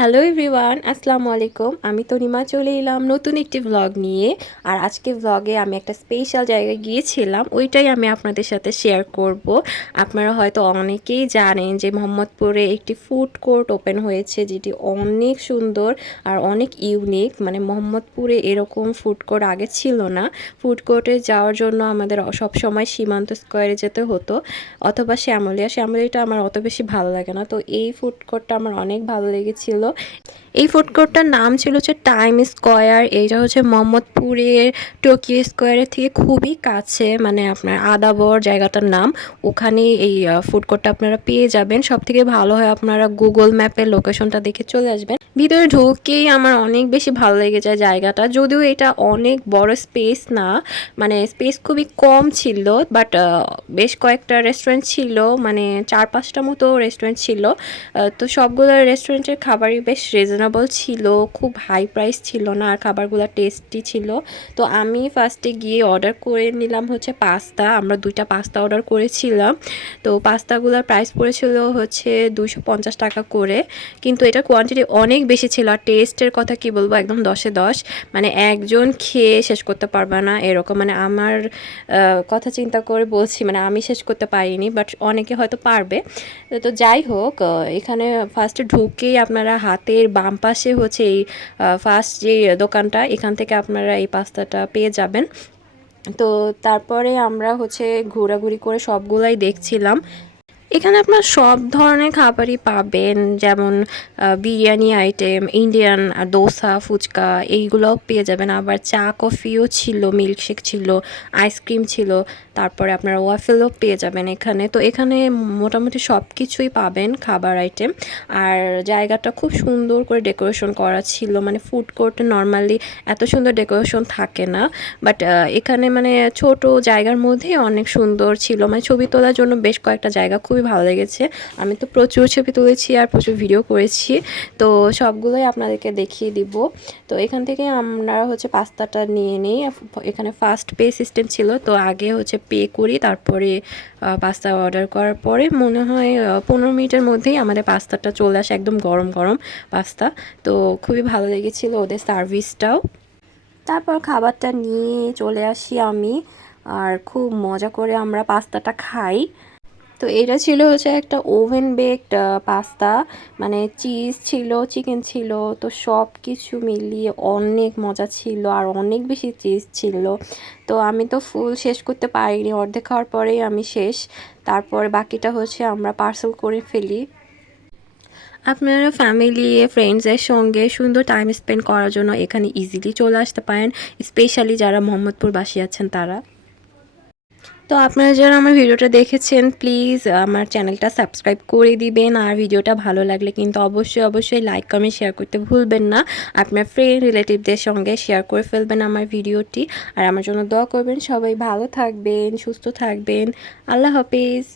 Hello everyone, আসসালামু আলাইকুম। আমি তনিমা চলে এলাম নতুন একটি ভ্লগ নিয়ে। আর আজকে ভ্লগে আমি একটা স্পেশাল জায়গায় গিয়েছিলাম, ওইটাই আমি আপনাদের সাথে শেয়ার করব। আপনারা হয়তো অনেকেই জানেন যে মোহাম্মদপুরে একটি ফুড কোর্ট ওপেন হয়েছে, যেটি অনেক সুন্দর আর অনেক ইউনিক। মানে মোহাম্মদপুরে এরকম ফুড কোর্ট আগে ছিল না। ফুড কোর্টে যাওয়ার জন্য আমাদের সব সময় সীমান্ত স্কোয়ারে যেতে হতো, অথবা শ্যামলিটা আমার অত বেশি ভালো লাগে না। তো এই ফুড কোর্টটা আমার অনেক ভালো লেগেছিল। এই ফুড কোর্টটার নাম ছিল হচ্ছে টাইম স্কোয়ার। এইটা হচ্ছে মোহাম্মদপুরের টোকিও স্কোয়ারের থেকে খুবই কাছে, মানে আপনার আদাবর জায়গাটার নাম। ওখানে এই ফুড কোর্টটা আপনারা পেয়ে যাবেন। সব থেকে ভালো হয় আপনারা গুগল ম্যাপের লোকেশনটা দেখে চলে আসবেন। ভিতরে ঢুকেই আমার অনেক বেশি ভালো লেগে যায় জায়গাটা। যদিও এটা অনেক বড় স্পেস না, মানে স্পেস খুবই কম ছিল, বাট বেশ কয়েকটা রেস্টুরেন্ট ছিল, মানে 4-5টা মতো রেস্টুরেন্ট ছিল। তো সবগুলো রেস্টুরেন্টের খাবারই বেশ রিজনেবল ছিল, খুব হাই প্রাইস ছিল না, আর খাবারগুলো টেস্টি ছিল। তো আমি ফার্স্টে গিয়ে অর্ডার করে নিলাম হচ্ছে পাস্তা। আমরা 2টা পাস্তা অর্ডার করেছিলাম। তো পাস্তাগুলোর প্রাইস পড়েছিল হচ্ছে 250 টাকা করে, কিন্তু এটা কোয়ান্টিটি অনেক বেশি ছিল। আর টেস্টের কথা কি বলবো, একদম 10-এ 10। মানে একজন খেয়ে শেষ করতে পারবে না এরকম। মানে আমার কথা চিন্তা করে বলছি, মানে আমি শেষ করতে পারিনি, বাট অনেকে হয়তো পারবে। তো যাই হোক, এখানে ফার্স্টে ঢুকেই আপনারা হাতের বাম পাশে হচ্ছে এই ফার্স্ট যে দোকানটা, এখান থেকে আপনারা এই পাস্তাটা পেয়ে যাবেন। তো তারপরে আমরা হচ্ছে ঘোরাঘুরি করে সবগুলাই দেখছিলাম। এখানে আপনার সব ধরনের খাবারই পাবেন, যেমন বিরিয়ানি আইটেম, ইন্ডিয়ান দোসা, ফুচকা এইগুলোও পেয়ে যাবেন। আবার চা কফিও ছিল, মিল্কশেক ছিল, আইসক্রিম ছিল, তারপরে আপনার ওয়াফেলও পেয়ে যাবেন এখানে। তো এখানে মোটামুটি সব কিছুই পাবেন খাবার আইটেম। আর জায়গাটা খুব সুন্দর করে ডেকোরেশন করা ছিল। মানে ফুড কোর্টে নর্মালি এত সুন্দর ডেকোরেশন থাকে না, বাট এখানে মানে ছোট জায়গার মধ্যেই অনেক সুন্দর ছিল। মানে ছবি তোলার জন্য বেশ কয়েকটা জায়গা খুবই ভালো লেগেছে। আমি তো প্রচুর ছবি তুলেছি আর প্রচুর ভিডিও করেছি, তো সবগুলোই আপনাদেরকে দেখিয়ে দিব। তো এখান থেকে আমরা হচ্ছে পাস্তাটা নিয়ে নিই। এখানে ফার্স্ট পে সিস্টেম ছিল, তো আগে হচ্ছে পে করি, তারপরে পাস্তা অর্ডার করার পরে মনে হয় 15 মিনিটের মধ্যেই আমাদের পাস্তাটা চলে আসে, একদম গরম গরম পাস্তা। তো খুবই ভালো লেগেছিল ওদের সার্ভিসটাও। তারপর খাবারটা নিয়ে চলে আসি আমি, আর খুব মজা করে আমরা পাস্তাটা খাই। তো এটা ছিল হচ্ছে একটা ওভেন বেকড পাস্তা, মানে চিজ ছিল, চিকেন ছিল, তো সব কিছু মিলিয়ে অনেক মজা ছিল, আর অনেক বেশি চিজ ছিল। তো আমি তো ফুল শেষ করতে পারিনি, অর্ধেক খাওয়ার পরেই আমি শেষ। তারপর বাকিটা হচ্ছে আমরা পার্সেল করে ফেলি। আপনারা ফ্যামিলি ফ্রেন্ডসের সঙ্গে সুন্দর টাইম স্পেন্ড করার জন্য এখানে ইজিলি চলে আসতে পারেন, স্পেশালি যারা মোহাম্মদপুরবাসী আছেন তারা। তো আপনারা যারা আমার ভিডিওটা দেখেছেন, প্লিজ আমার চ্যানেলটা সাবস্ক্রাইব করে দিবেন। আর ভিডিওটা ভালো লাগলে কিন্তু অবশ্যই লাইক কমেন্ট শেয়ার করতে ভুলবেন না। আপনার ফ্রেন্ড রিলেটিভদের সঙ্গে শেয়ার করে ফেলবেন আমার ভিডিওটি। আর আমার জন্য দোয়া করবেন। সবাই ভালো থাকবেন, সুস্থ থাকবেন। আল্লাহ হাফিজ।